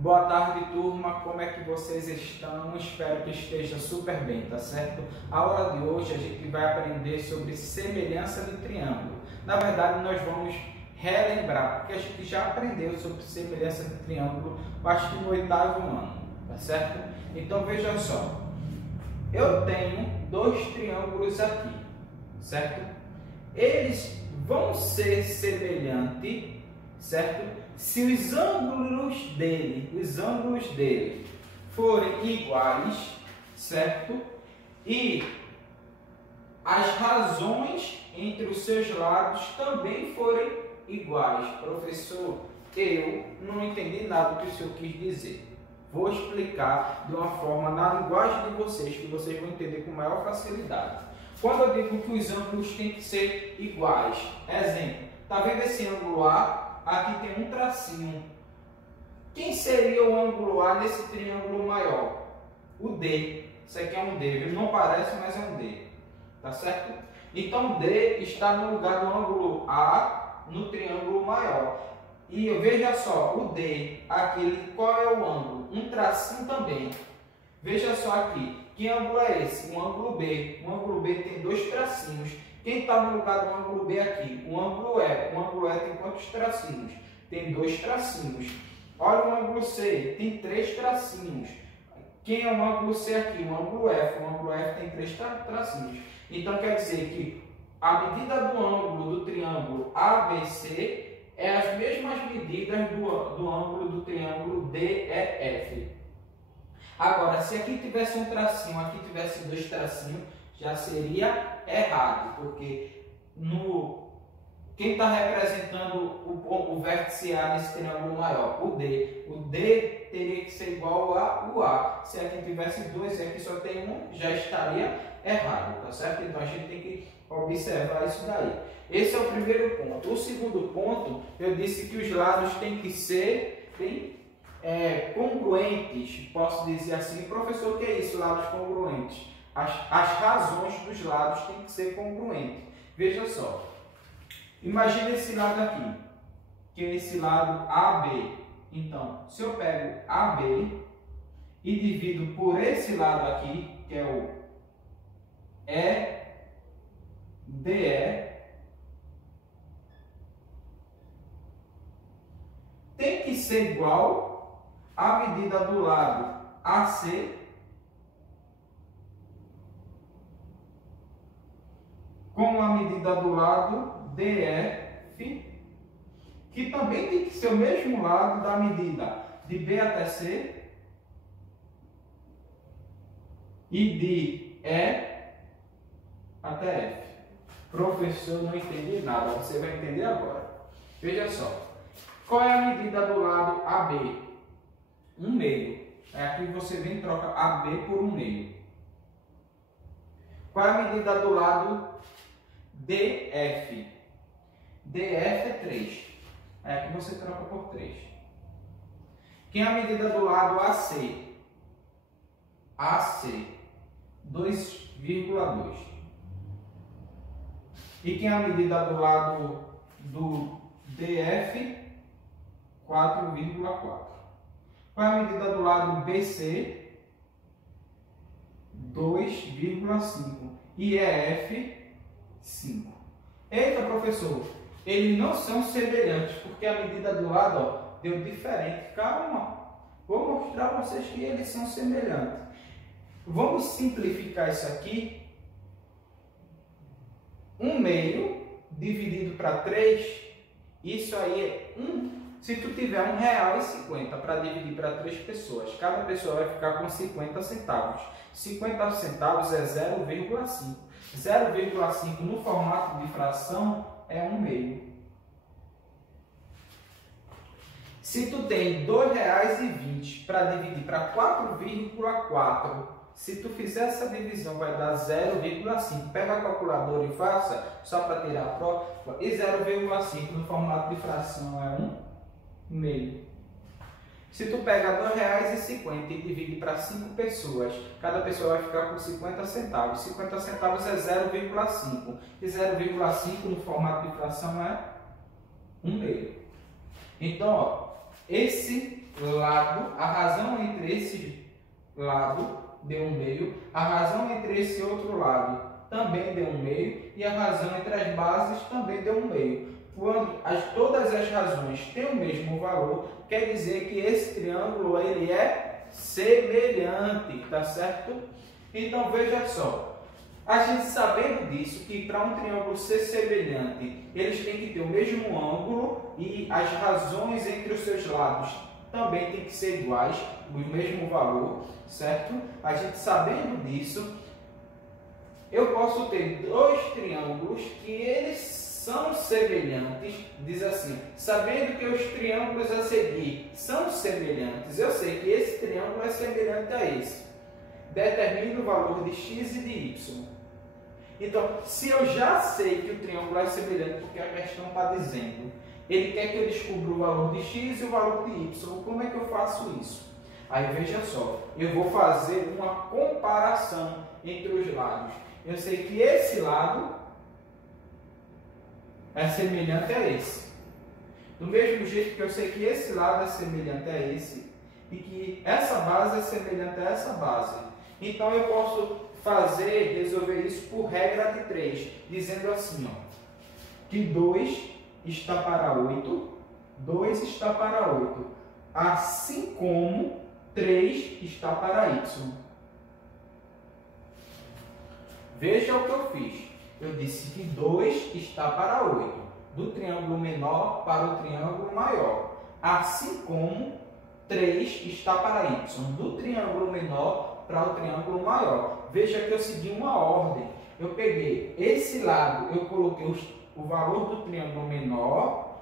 Boa tarde, turma, como é que vocês estão? Espero que esteja super bem, tá certo? A aula de hoje a gente vai aprender sobre semelhança de triângulo. Na verdade, nós vamos relembrar, porque a gente já aprendeu sobre semelhança de triângulo, acho que no 8º ano, tá certo? Então veja só, eu tenho dois triângulos aqui, certo? Eles vão ser semelhantes, certo? Se os ângulos dele forem iguais, certo? E as razões entre os seus lados também forem iguais. Professor, eu não entendi nada do que o senhor quis dizer. Vou explicar de uma forma na linguagem de vocês, que vocês vão entender com maior facilidade. Quando eu digo que os ângulos têm que ser iguais, exemplo, tá vendo esse ângulo A? Aqui tem um tracinho. Quem seria o ângulo A nesse triângulo maior? O D. Isso aqui é um D. Não parece, mas é um D. Tá certo? Então, D está no lugar do ângulo A no triângulo maior. E veja só, o D, aqui, qual é o ângulo? Um tracinho também. Veja só aqui. Que ângulo é esse? Um ângulo B. O ângulo B tem dois tracinhos. Quem está no lugar do ângulo B aqui? O ângulo E. O ângulo E tem quantos tracinhos? Tem dois tracinhos. Olha o ângulo C. Tem três tracinhos. Quem é o ângulo C aqui? O ângulo F. O ângulo F tem três tracinhos. Então quer dizer que a medida do ângulo do triângulo ABC é as mesmas medidas do ângulo do triângulo DEF. Agora, se aqui tivesse um tracinho, aqui tivesse dois tracinhos, já seria errado, porque quem está representando o vértice A nesse triângulo maior? O D. O D teria que ser igual ao A. Se aqui tivesse dois e aqui só tem um, já estaria errado, tá certo? Então a gente tem que observar isso daí. Esse é o primeiro ponto. O segundo ponto, eu disse que os lados têm que ser congruentes, posso dizer assim. Professor, o que é isso, lados congruentes? As razões dos lados têm que ser congruentes. Veja só. Imagina esse lado aqui, que é esse lado AB. Então, se eu pego AB e divido por esse lado aqui, que é o EDE, tem que ser igual à medida do lado AC com a medida do lado DF, que também tem que ser o mesmo lado da medida de B até C e de E até F. Professor, não entendi nada, você vai entender agora. Veja só, qual é a medida do lado AB? 1/2. Aqui você vem e troca AB por 1/2. Qual é a medida do lado DF? DF é 3. Aqui você troca por 3. Quem é a medida do lado AC? AC, 2,2. E quem é a medida do lado do DF? 4,4. Qual é a medida do lado BC? 2,5. E EF? 5. Eita, professor, eles não são semelhantes, porque a medida do lado, ó, deu diferente. Calma, vou mostrar para vocês que eles são semelhantes. Vamos simplificar isso aqui. 1/2 dividido para 3, isso aí é 1. Se tu tiver R$1,50 para dividir para 3 pessoas, cada pessoa vai ficar com 50 centavos. 50 centavos é 0,5. 0,5 no formato de fração é 1/2. Se tu tem R$2,20 para dividir para 4,4, se tu fizer essa divisão vai dar 0,5. Pega a calculadora e faça, só para tirar a prova. E 0,5 no formato de fração é 1/2. Se tu pega R$2,50 e divide para 5 pessoas, cada pessoa vai ficar com 50 centavos. 50 centavos é 0,5. E 0,5 no formato de fração é 1/2. Então, ó, esse lado, a razão entre esse lado deu 1/2, a razão entre esse outro lado também deu 1/2 e a razão entre as bases também deu 1/2. Quando todas as razões têm o mesmo valor, quer dizer que esse triângulo ele é semelhante, tá certo? Então veja só, a gente sabendo disso, que para um triângulo ser semelhante, eles têm que ter o mesmo ângulo e as razões entre os seus lados também têm que ser iguais, o mesmo valor, certo? A gente sabendo disso, eu posso ter dois triângulos que eles são semelhantes, diz assim, sabendo que os triângulos a seguir são semelhantes, eu sei que esse triângulo é semelhante a esse. Determine o valor de x e de y. Então, se eu já sei que o triângulo é semelhante, porque a questão está dizendo, ele quer que eu descubra o valor de x e o valor de y, como é que eu faço isso? Aí veja só, eu vou fazer uma comparação entre os lados. Eu sei que esse lado é semelhante a esse. Do mesmo jeito que eu sei que esse lado é semelhante a esse e que essa base é semelhante a essa base. Então eu posso resolver isso por regra de 3, dizendo assim, ó, que 2 está para 8, 2 está para 8, assim como 3 está para y. Veja o que eu fiz. Eu disse que 2 está para 8, do triângulo menor para o triângulo maior, assim como 3 está para y, do triângulo menor para o triângulo maior. Veja que eu segui uma ordem. Eu peguei esse lado, eu coloquei o valor do triângulo menor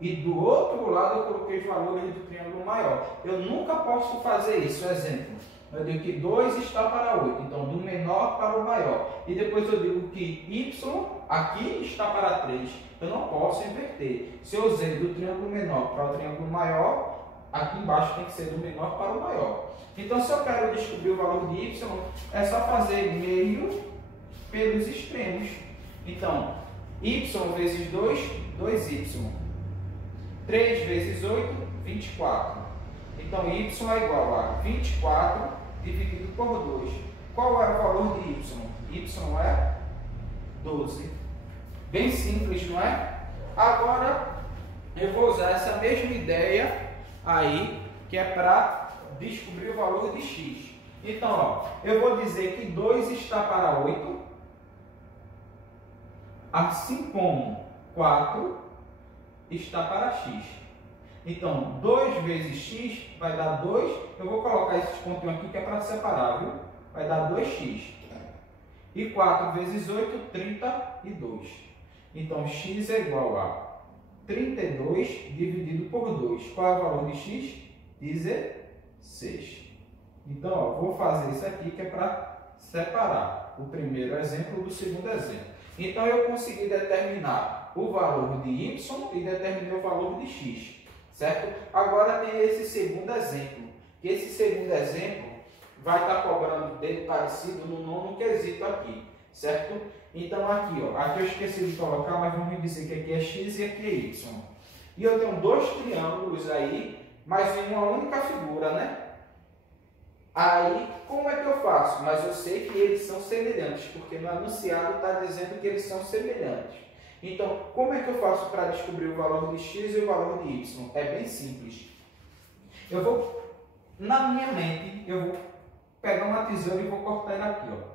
e do outro lado eu coloquei os valores do triângulo maior. Eu nunca posso fazer isso. Exemplo, eu digo que 2 está para 8, então do menor para o maior. E depois eu digo que y aqui está para 3. Eu não posso inverter. Se eu usei do triângulo menor para o triângulo maior, aqui embaixo tem que ser do menor para o maior. Então, se eu quero descobrir o valor de y, é só fazer meio pelos extremos. Então, y vezes 2, 2y. 3 vezes 8, 24. Então, y é igual a 24 dividido por 2. Qual é o valor de y? Y é 12. Bem simples, não é? Agora, eu vou usar essa mesma ideia aí, que é para descobrir o valor de x. Então, ó, eu vou dizer que 2 está para 8, assim como 4 está para x. Então, 2 vezes x vai dar 2. Eu vou colocar esses pontinhos aqui que é para separar, viu? Vai dar 2x. E 4 vezes 8, 32. Então, x é igual a 32 dividido por 2. Qual é o valor de x? 16. Então, ó, vou fazer isso aqui que é para separar o primeiro exemplo do segundo exemplo. Então, eu consegui determinar o valor de y e determinei o valor de x, certo? Agora tem esse segundo exemplo. Que esse segundo exemplo vai estar cobrando dele parecido no nono quesito aqui, certo? Então, aqui, ó, aqui eu esqueci de colocar, mas vamos dizer que aqui é x e aqui é y. E eu tenho dois triângulos aí, mas em uma única figura, né? Aí, como é que eu faço? Mas eu sei que eles são semelhantes, porque no enunciado está dizendo que eles são semelhantes. Então, como é que eu faço para descobrir o valor de x e o valor de y? É bem simples. Eu vou, na minha mente, eu vou pegar uma tesoura e vou cortar ele aqui, ó.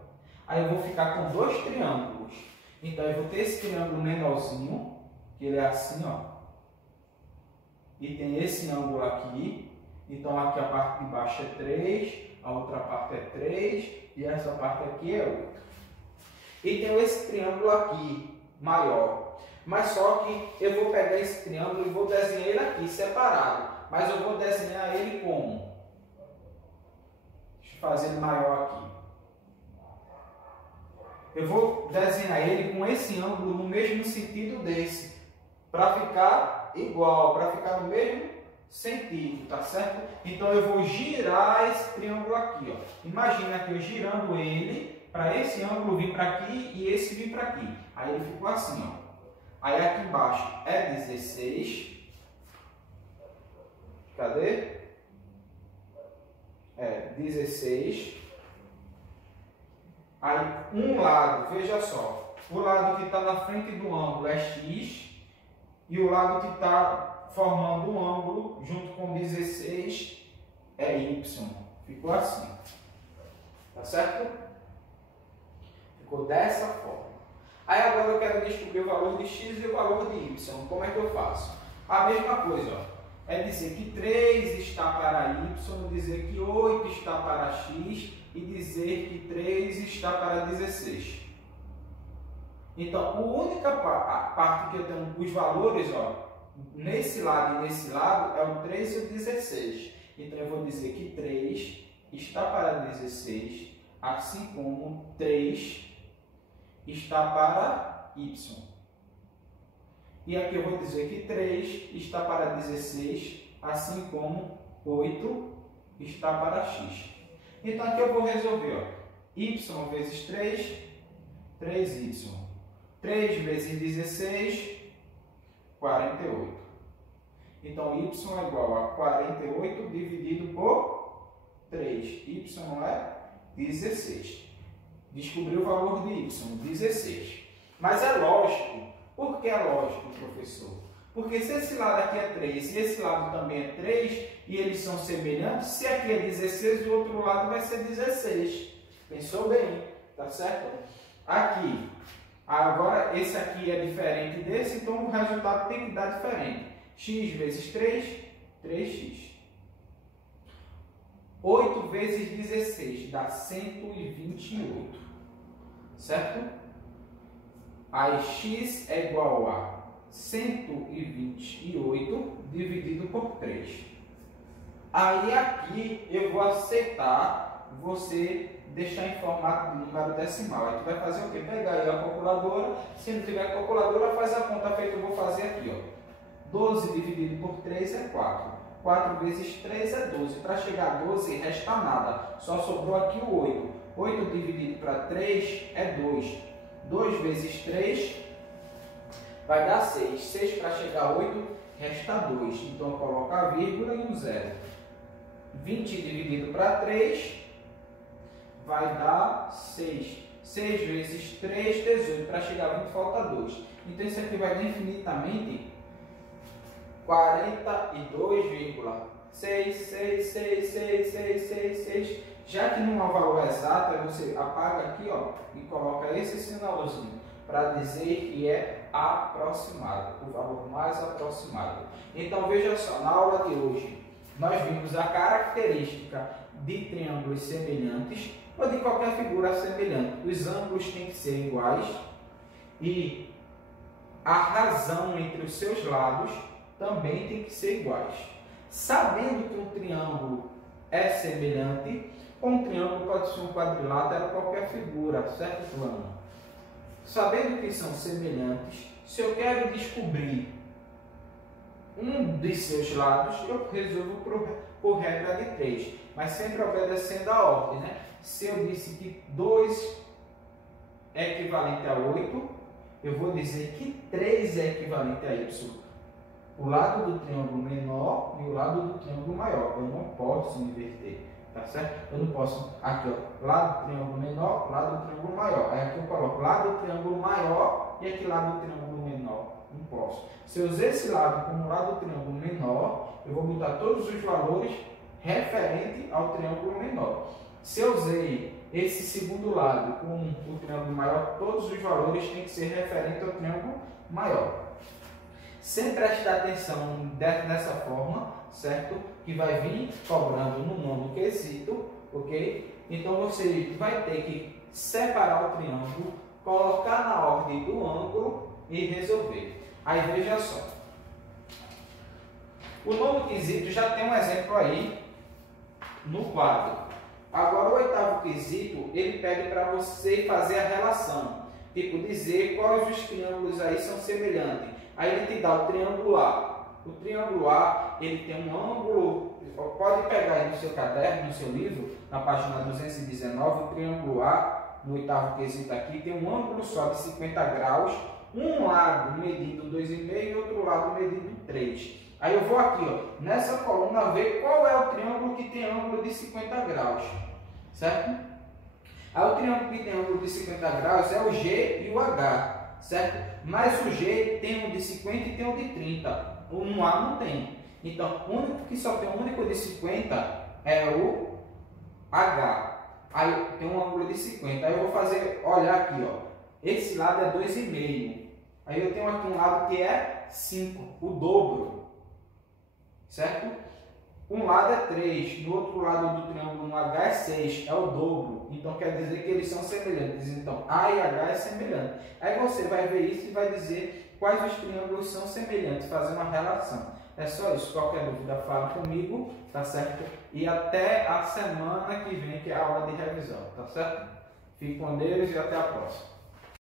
Aí eu vou ficar com dois triângulos. Então, eu vou ter esse triângulo menorzinho, que ele é assim, ó. E tem esse ângulo aqui. Então, aqui a parte de baixo é 3, a outra parte é 3 e essa parte aqui é 8. E tem esse triângulo aqui, maior. Mas só que eu vou pegar esse triângulo e vou desenhar ele aqui, separado. Mas eu vou desenhar ele como? Deixa eu fazer ele maior aqui. Eu vou desenhar ele com esse ângulo no mesmo sentido desse, para ficar igual, para ficar no mesmo sentido, tá certo? Então eu vou girar esse triângulo aqui, ó. Imagina que eu girando ele para esse ângulo vir para aqui e esse vir para aqui. Aí ele ficou assim, ó. Aí aqui embaixo é 16. Cadê? 16. Aí, um lado, veja só, o lado que está na frente do ângulo é x e o lado que está formando o ângulo junto com 16 é y. Ficou assim. Tá certo? Ficou dessa forma. Aí agora eu quero descobrir o valor de x e o valor de y. Como é que eu faço? A mesma coisa, ó. É dizer que 3 está para y, dizer que 8 está para x e dizer que 3 está para 16. Então, a única parte que eu tenho os valores, ó, nesse lado e nesse lado, é o 3 e o 16. Então, eu vou dizer que 3 está para 16, assim como 3 está para y. E aqui eu vou dizer que 3 está para 16, assim como 8 está para x. Então aqui eu vou resolver, ó, y vezes 3, 3y. 3 vezes 16, 48. Então y é igual a 48 dividido por 3. Y é 16. Descobri o valor de y, 16. Mas é lógico. Por que é lógico, professor? Porque se esse lado aqui é 3 e esse lado também é 3 e eles são semelhantes, se aqui é 16, o outro lado vai ser 16. Pensou bem, tá certo? Aqui, agora esse aqui é diferente desse, então o resultado tem que dar diferente. X vezes 3, 3x. 8 vezes 16 dá 128, certo? Aí x é igual a 128 dividido por 3. Aí aqui eu vou aceitar você deixar em formato de número decimal. Aí tu vai fazer o quê? Pegar aí a calculadora. Se não tiver calculadora, faz a conta feita, eu vou fazer aqui, ó. 12 dividido por 3 é 4. 4 vezes 3 é 12. Para chegar a 12, resta nada. Só sobrou aqui o 8. 8 dividido para 3 é 2. 2 vezes 3 vai dar 6. 6 para chegar a 8, resta 2. Então, eu coloco a vírgula e um 0. 20 dividido para 3 vai dar 6. 6 vezes 3, 18. Para chegar a 20, falta 2. Então, isso aqui vai dar infinitamente 42,6666666. Já que não é um valor exato, você apaga aqui, ó, e coloca esse sinalzinho para dizer que é aproximado, o valor mais aproximado. Então veja só, na aula de hoje nós vimos a característica de triângulos semelhantes ou de qualquer figura semelhante. Os ângulos têm que ser iguais e a razão entre os seus lados também tem que ser iguais. Sabendo que um triângulo é semelhante, um triângulo pode ser um quadrilátero ou qualquer figura, certo, plano? Sabendo que são semelhantes, se eu quero descobrir um de seus lados, eu resolvo por regra de 3, mas sempre obedecendo a ordem, né? Se eu disse que 2 é equivalente a 8, eu vou dizer que 3 é equivalente a y. O lado do triângulo menor e o lado do triângulo maior. Eu não posso inverter, tá certo? Eu não posso, aqui ó, lado do triângulo menor, lado do triângulo maior. Aí aqui eu coloco lado do triângulo maior e aqui lado do triângulo menor. Não posso. Se eu usar esse lado como lado do triângulo menor, eu vou botar todos os valores referente ao triângulo menor. Se eu usei esse segundo lado com o triângulo maior, todos os valores têm que ser referentes ao triângulo maior. Sem prestar atenção dessa forma, certo? Que vai vir cobrando no nono quesito, ok? Então você vai ter que separar o triângulo, colocar na ordem do ângulo e resolver. Aí veja só. O nono quesito já tem um exemplo aí no quadro. Agora o oitavo quesito, ele pede para você fazer a relação. Tipo, dizer quais os triângulos aí são semelhantes. Aí ele te dá o triângulo A. O triângulo A, ele tem um ângulo, pode pegar aí no seu caderno, no seu livro, na página 219, o triângulo A, no oitavo quesito aqui, tem um ângulo só de 50 graus, um lado medindo 2,5 e outro lado medindo 3. Aí eu vou aqui, ó, nessa coluna, ver qual é o triângulo que tem ângulo de 50 graus, certo? Aí o triângulo que tem ângulo de 50 graus é o G e o H, certo? Mas o G tem um de 50 e tem um de 30, no A não tem. Então, o único que só tem um único de 50 é o H. Aí tem um ângulo de 50. Aí eu vou fazer, olhar aqui, ó. Esse lado é 2,5. Aí eu tenho aqui um lado que é 5, o dobro, certo? Um lado é 3, do outro lado do triângulo no H é 6, é o dobro. Então quer dizer que eles são semelhantes. Então A e H é semelhante. Aí você vai ver isso e vai dizer quais os triângulos são semelhantes, fazer uma relação. É só isso. Qualquer dúvida, fala comigo, tá certo? E até a semana que vem, que é a aula de revisão, tá certo? Fique com Deus e até a próxima.